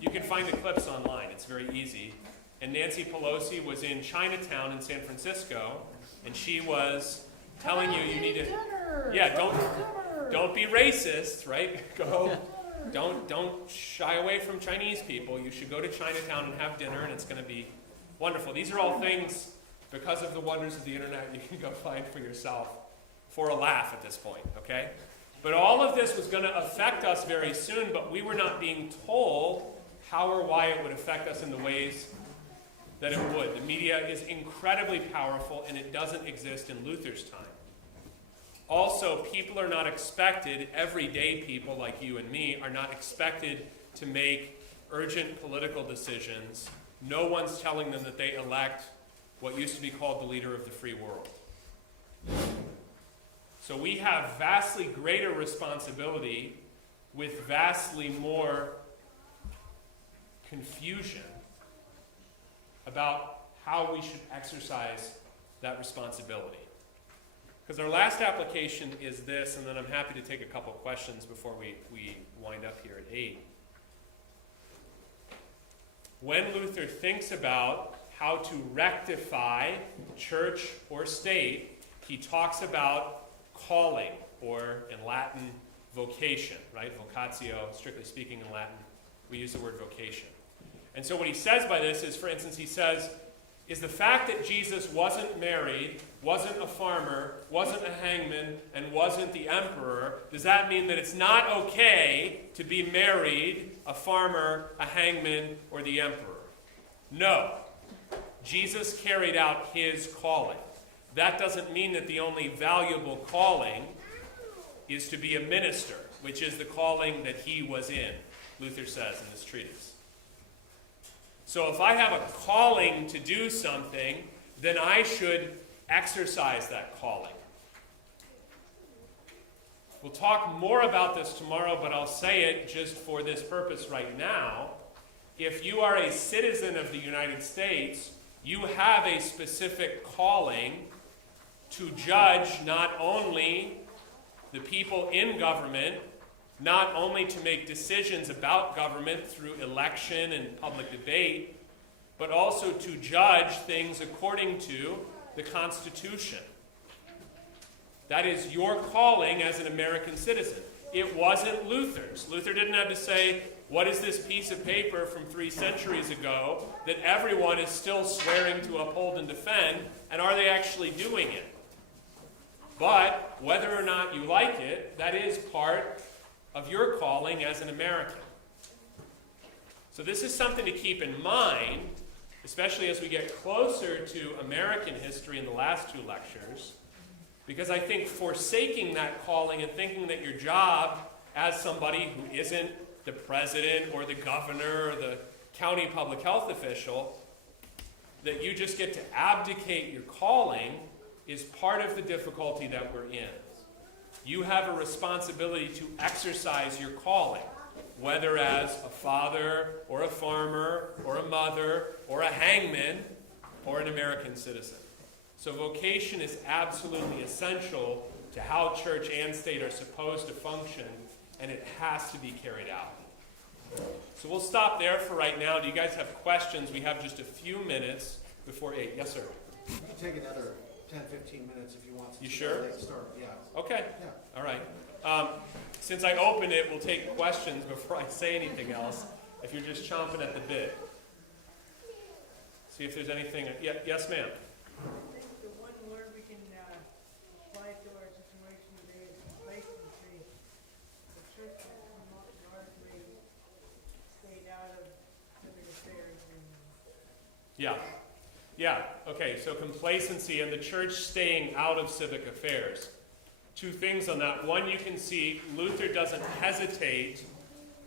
You can find the clips online. It's very easy. And Nancy Pelosi was in Chinatown in San Francisco, and she was telling you need to... Yeah, don't be racist, right? Don't shy away from Chinese people. You should go to Chinatown and have dinner, and it's going to be wonderful. These are all things, because of the wonders of the internet, you can go find for yourself for a laugh at this point, okay? But all of this was going to affect us very soon, but we were not being told how or why it would affect us in the ways that it would. The media is incredibly powerful, and it doesn't exist in Luther's time. Also, people are not expected, everyday people like you and me, are not expected to make urgent political decisions. No one's telling them that they elect what used to be called the leader of the free world. So we have vastly greater responsibility with vastly more confusion about how we should exercise that responsibility. Because our last application is this, and then I'm happy to take a couple questions before we wind up here at 8. When Luther thinks about how to rectify church or state, he talks about calling, or in Latin, vocation, right? Vocatio, strictly speaking in Latin, we use the word vocation. And so what he says by this is, for instance, he says, is the fact that Jesus wasn't married, wasn't a farmer, wasn't a hangman, and wasn't the emperor, does that mean that it's not okay to be married, a farmer, a hangman, or the emperor? No. Jesus carried out his calling. That doesn't mean that the only valuable calling is to be a minister, which is the calling that he was in, Luther says in this treatise. So if I have a calling to do something, then I should exercise that calling. We'll talk more about this tomorrow, but I'll say it just for this purpose right now. If you are a citizen of the United States, you have a specific calling to judge not only the people in government, not only to make decisions about government through election and public debate, but also to judge things according to the Constitution. That is your calling as an American citizen. It wasn't Luther's. Luther didn't have to say, what is this piece of paper from 3 centuries ago that everyone is still swearing to uphold and defend, and are they actually doing it? But whether or not you like it, that is part of your calling as an American. So this is something to keep in mind, especially as we get closer to American history in the last 2 lectures, because I think forsaking that calling and thinking that your job as somebody who isn't the president or the governor or the county public health official, that you just get to abdicate your calling is part of the difficulty that we're in. You have a responsibility to exercise your calling, whether as a father or a farmer or a mother or a hangman or an American citizen. So vocation is absolutely essential to how church and state are supposed to function, and it has to be carried out. So we'll stop there for right now. Do you guys have questions? We have just a few minutes before 8. Yes, sir? You can take another 10, 15 minutes if you want to. You sure? Late start, yeah. Okay. Yeah. All right. Since I open it, we'll take questions before I say anything else, if you're just chomping at the bit. See if there's anything. Yes, ma'am? I think the one word we can apply to our situation today is complacency. The church has largely stayed out of civic affairs. Yeah. Yeah. Okay, so complacency and the church staying out of civic affairs. 2 things on that. One, you can see Luther doesn't hesitate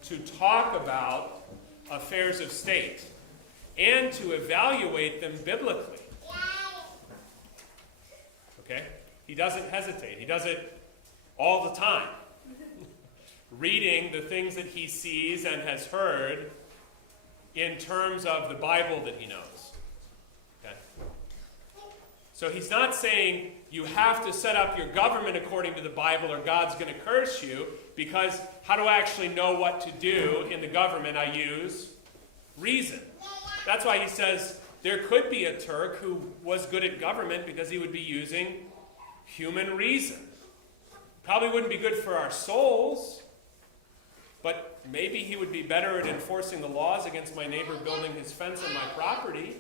to talk about affairs of state and to evaluate them biblically. Okay? He doesn't hesitate. He does it all the time. Reading the things that he sees and has heard in terms of the Bible that he knows. Okay? So he's not saying you have to set up your government according to the Bible or God's going to curse you, because how do I actually know what to do in the government? I use reason. That's why he says there could be a Turk who was good at government because he would be using human reason. Probably wouldn't be good for our souls, but maybe he would be better at enforcing the laws against my neighbor building his fence on my property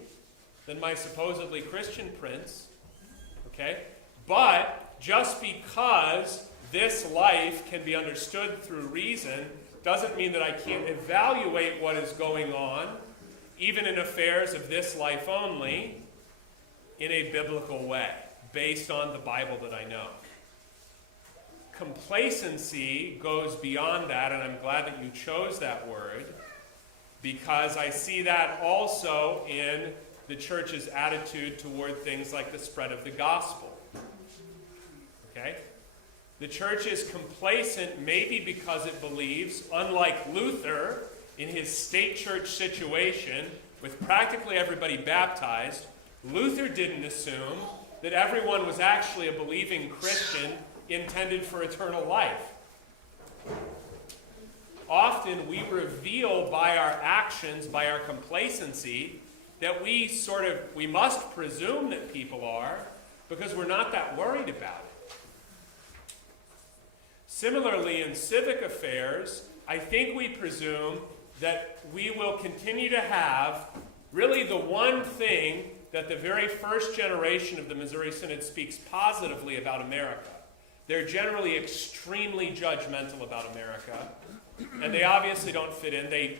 than my supposedly Christian prince. Okay? But just because this life can be understood through reason doesn't mean that I can't evaluate what is going on, even in affairs of this life only, in a biblical way, based on the Bible that I know. Complacency goes beyond that, and I'm glad that you chose that word, because I see that also in the church's attitude toward things like the spread of the gospel. Okay? The church is complacent maybe because it believes, unlike Luther, in his state church situation, with practically everybody baptized, Luther didn't assume that everyone was actually a believing Christian intended for eternal life. Often we reveal by our actions, by our complacency, that we must presume that people are, because we're not that worried about it. Similarly, in civic affairs, I think we presume that we will continue to have really the one thing that the very first generation of the Missouri Synod speaks positively about America. They're generally extremely judgmental about America, and they obviously don't fit in. They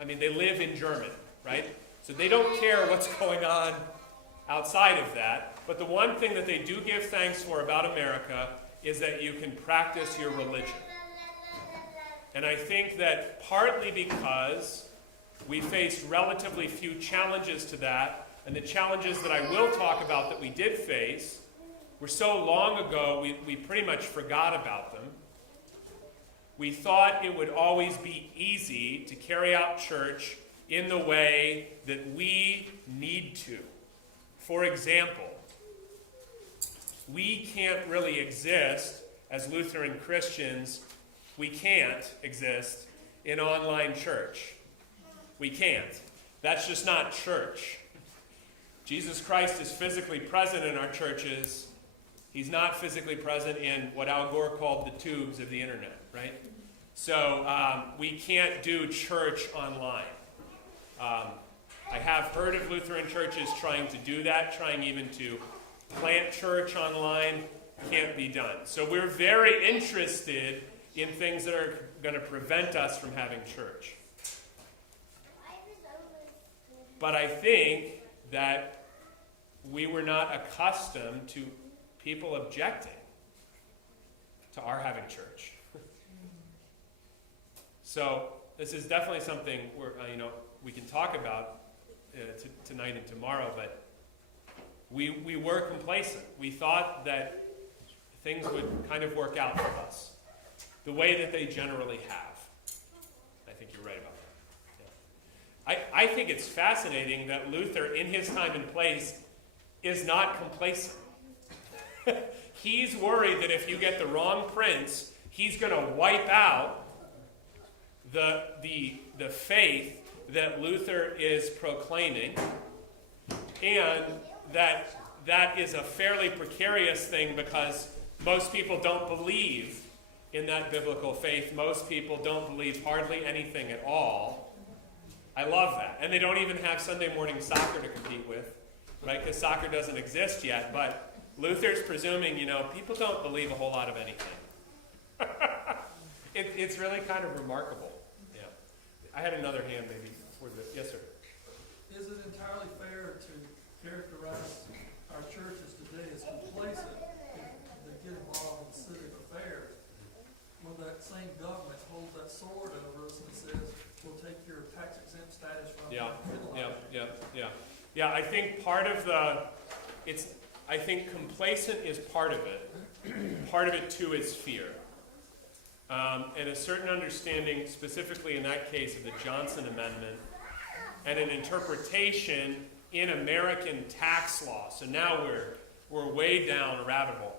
live in Germany, right? So they don't care what's going on outside of that. But the one thing that they do give thanks for about America is that you can practice your religion. And I think that partly because we faced relatively few challenges to that, and the challenges that I will talk about that we did face were so long ago, we pretty much forgot about them. We thought it would always be easy to carry out church in the way that we need to. For example, we can't really exist as Lutheran Christians we can't exist in online church. We can't. That's just not church. Jesus Christ is physically present in our churches. He's not physically present in what Al Gore called the tubes of the internet, right? So we can't do church online. I have heard of Lutheran churches trying to do that, trying even to plant church online. Can't be done. So we're very interested in things that are going to prevent us from having church. But I think that we were not accustomed to people objecting to our having church. So this is definitely something we can talk about tonight and tomorrow, but we were complacent. We thought that things would kind of work out for us the way that they generally have. I think you're right about that. Yeah. I think it's fascinating that Luther, in his time and place, is not complacent. He's worried that if you get the wrong prince, he's going to wipe out the faith that Luther is proclaiming, and that is a fairly precarious thing because most people don't believe in that biblical faith. Most people don't believe hardly anything at all. I love that. And they don't even have Sunday morning soccer to compete with, right? Because soccer doesn't exist yet. But Luther's presuming, people don't believe a whole lot of anything. It's really kind of remarkable. Yeah. I had another hand maybe. Yes, sir. Is it entirely fair to characterize our churches today as complacent if they get involved in civic affairs when that same government holds that sword over us and says, we'll take your tax exempt status from you? Yeah, I think part of I think complacent is part of it. Part of it too is fear. And a certain understanding, specifically in that case of the Johnson Amendment, and an interpretation in American tax law. So now we're way down a rabbit hole.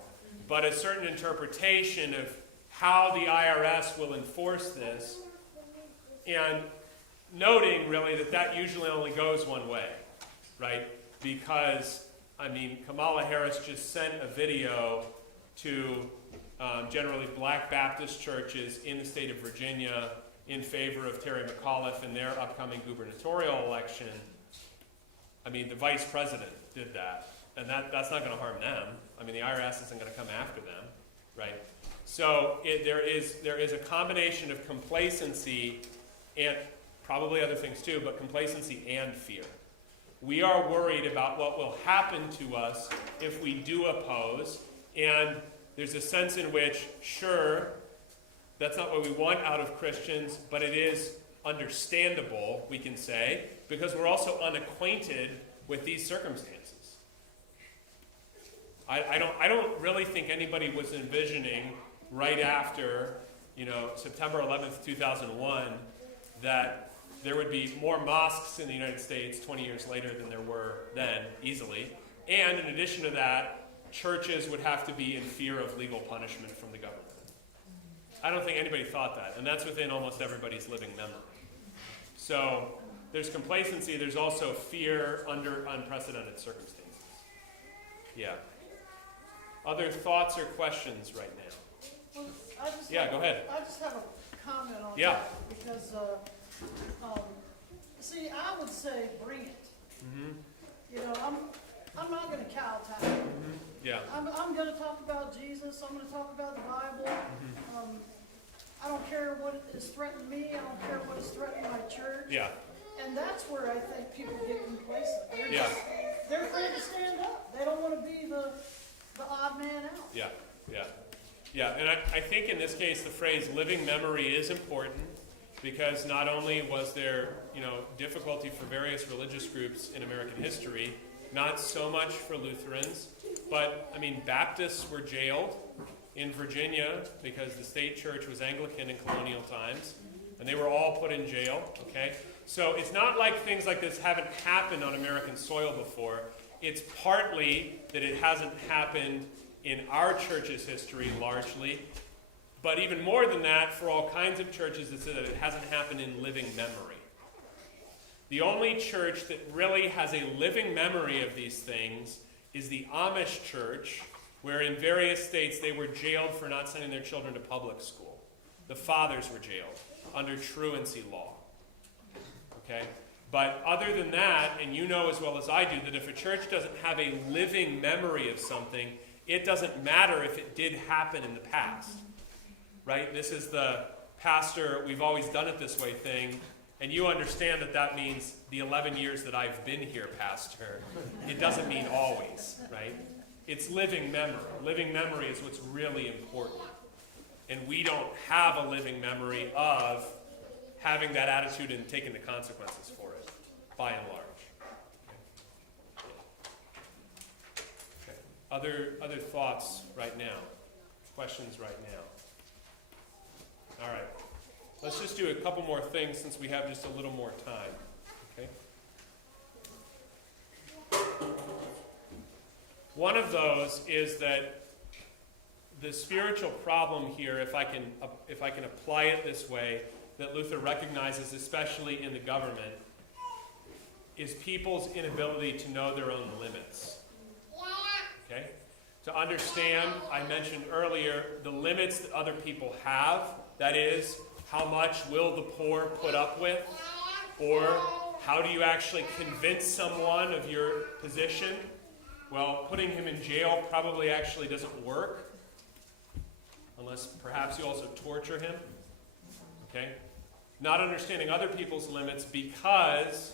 But a certain interpretation of how the IRS will enforce this, and noting really that usually only goes one way, right? Because, Kamala Harris just sent a video to generally black Baptist churches in the state of Virginia in favor of Terry McAuliffe in their upcoming gubernatorial election. The vice president did that, and that's not going to harm them. The IRS isn't going to come after them, right? So there is a combination of complacency and probably other things too, but complacency and fear. We are worried about what will happen to us if we do oppose, and there's a sense in which, sure, that's not what we want out of Christians, but it is understandable, we can say, because we're also unacquainted with these circumstances. I don't really think anybody was envisioning right after, September 11th, 2001, that there would be more mosques in the United States 20 years later than there were then, easily. And in addition to that, churches would have to be in fear of legal punishment from the government. I don't think anybody thought that, and that's within almost everybody's living memory. So there's complacency, there's also fear under unprecedented circumstances. Yeah. Other thoughts or questions right now? Well, Go ahead. I just have a comment on Yeah. that, because, see, I would say bring it. Mm-hmm. I'm not gonna kowtow. Mm-hmm. Yeah. I'm gonna talk about Jesus, I'm gonna talk about the Bible. Mm-hmm. I don't care what is threatening me, I don't care what is threatening my church. Yeah. And that's where I think people get complacent. Yeah. They're afraid to stand up. They don't wanna be the odd man out. Yeah. And I think in this case the phrase living memory is important, because not only was there, difficulty for various religious groups in American history, not so much for Lutherans, but Baptists were jailed in Virginia because the state church was Anglican in colonial times, and they were all put in jail, okay? So it's not like things like this haven't happened on American soil before. It's partly that it hasn't happened in our church's history largely, But even more than that, for all kinds of churches, it's that it hasn't happened in living memory. The only church that really has a living memory of these things is the Amish church, where in various states they were jailed for not sending their children to public school. The fathers were jailed under truancy law. Okay? But other than that, and you know as well as I do, that if a church doesn't have a living memory of something, it doesn't matter if it did happen in the past. Right? This is the pastor, we've always done it this way thing, and you understand that that means the 11 years that I've been here, pastor. It doesn't mean always, right? It's living memory. Living memory is what's really important. And we don't have a living memory of having that attitude and taking the consequences for it, by and large. Okay. Other thoughts right now? Questions right now? All right. Let's just do a couple more things since we have just a little more time. Okay? One of those is that the spiritual problem here, if I can apply it this way, that Luther recognizes, especially in the government, is people's inability to know their own limits. Okay? To understand, I mentioned earlier, the limits that other people have, that is, how much will the poor put up with? Or how do you actually convince someone of your position? Well, putting him in jail probably actually doesn't work, unless perhaps you also torture him. Okay? Not understanding other people's limits because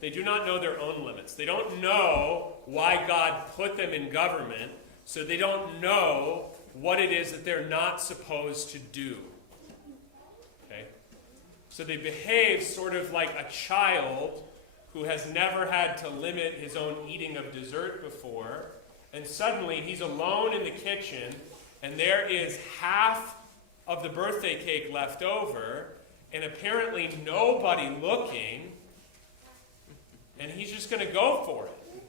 they do not know their own limits. They don't know why God put them in government, so they don't know what it is that they're not supposed to do. Okay? So they behave sort of like a child who has never had to limit his own eating of dessert before, and suddenly he's alone in the kitchen, and there is half of the birthday cake left over, and apparently nobody looking, and he's just going to go for it.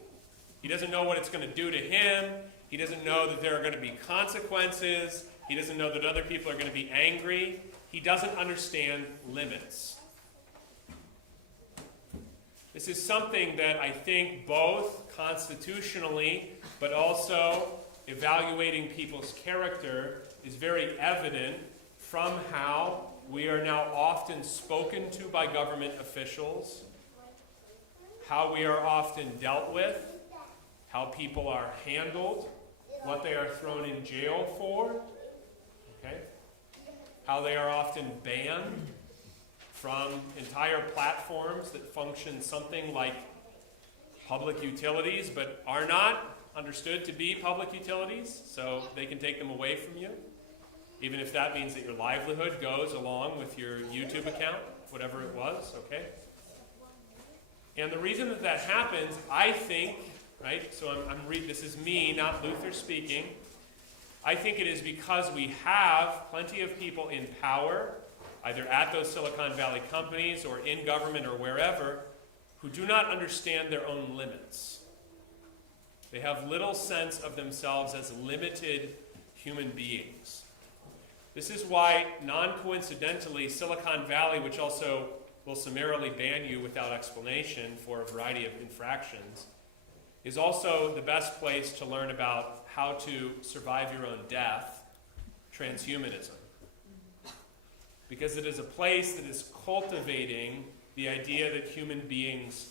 He doesn't know what it's going to do to him. He doesn't know that there are going to be consequences. He doesn't know that other people are going to be angry. He doesn't understand limits. This is something that I think both constitutionally, but also evaluating people's character is very evident from how we are now often spoken to by government officials, how we are often dealt with, how people are handled, what they are thrown in jail for, okay? How they are often banned from entire platforms that function something like public utilities, but are not understood to be public utilities, so they can take them away from you, even if that means that your livelihood goes along with your YouTube account, whatever it was, okay? And the reason that that happens, I think, right, so this is me, not Luther speaking, I think it is because we have plenty of people in power, either at those Silicon Valley companies or in government or wherever, who do not understand their own limits. They have little sense of themselves as limited human beings. This is why, non-coincidentally, Silicon Valley, which also will summarily ban you without explanation for a variety of infractions, is also the best place to learn about how to survive your own death, transhumanism. Because it is a place that is cultivating the idea that human beings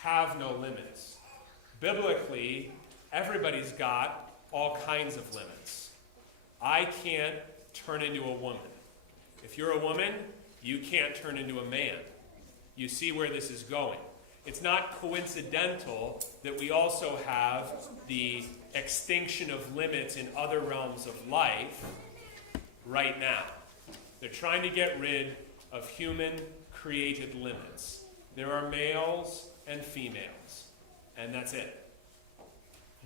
have no limits. Biblically, everybody's got all kinds of limits. I can't turn into a woman. If you're a woman, you can't turn into a man. You see where this is going. It's not coincidental that we also have the extinction of limits in other realms of life right now. They're trying to get rid of human created limits. There are males and females, and that's it.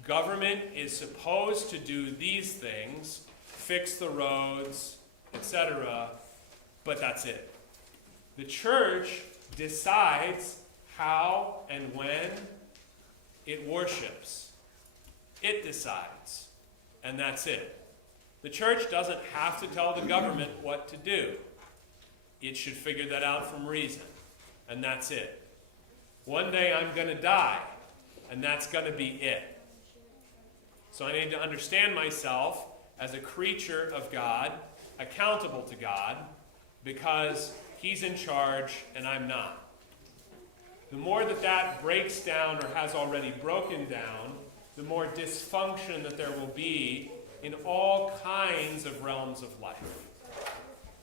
Government is supposed to do these things, fix the roads, etc., but that's it. The church decides how and when it worships. It decides, and that's it. The church doesn't have to tell the government what to do. It should figure that out from reason, and that's it. One day I'm going to die, and that's going to be it. So I need to understand myself as a creature of God, accountable to God, because he's in charge and I'm not. The more that breaks down or has already broken down, the more dysfunction that there will be in all kinds of realms of life.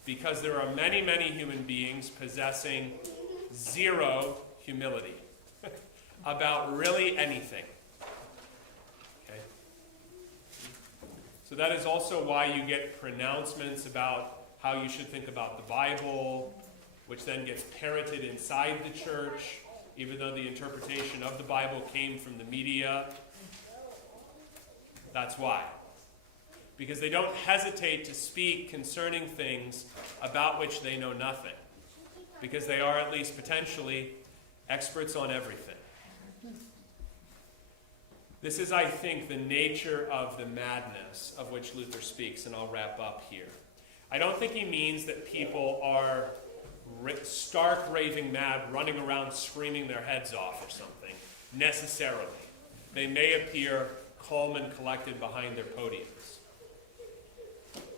Because there are many, many human beings possessing zero humility about really anything. Okay? So that is also why you get pronouncements about how you should think about the Bible, which then gets parroted inside the church, even though the interpretation of the Bible came from the media. That's why. Because they don't hesitate to speak concerning things about which they know nothing. Because they are at least potentially experts on everything. This is, I think, the nature of the madness of which Luther speaks, and I'll wrap up here. I don't think he means that people are stark raving mad, running around screaming their heads off or something, necessarily. They may appear calm and collected behind their podiums.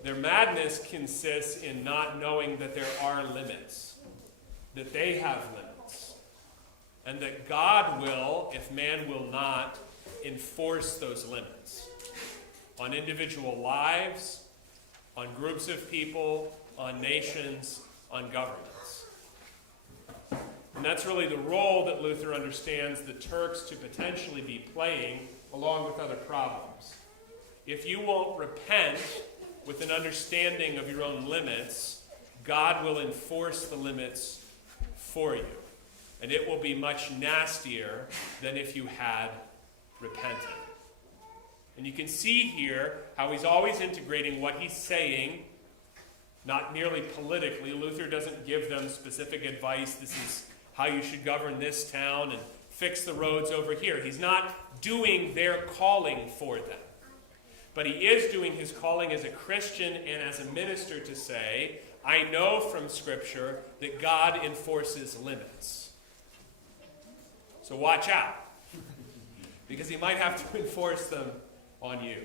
Their madness consists in not knowing that there are limits, that they have limits, and that God will, if man will not, enforce those limits on individual lives, on groups of people, on nations, on governments. And that's really the role that Luther understands the Turks to potentially be playing, along with other problems. If you won't repent with an understanding of your own limits, God will enforce the limits for you. And it will be much nastier than if you had repented. And you can see here how he's always integrating what he's saying, not merely politically. Luther doesn't give them specific advice. This is how you should govern this town and fix the roads over here. He's not doing their calling for them. But he is doing his calling as a Christian and as a minister to say, I know from Scripture that God enforces limits. So watch out, because he might have to enforce them on you.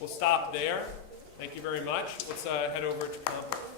We'll stop there. Thank you very much. Let's head over to conference.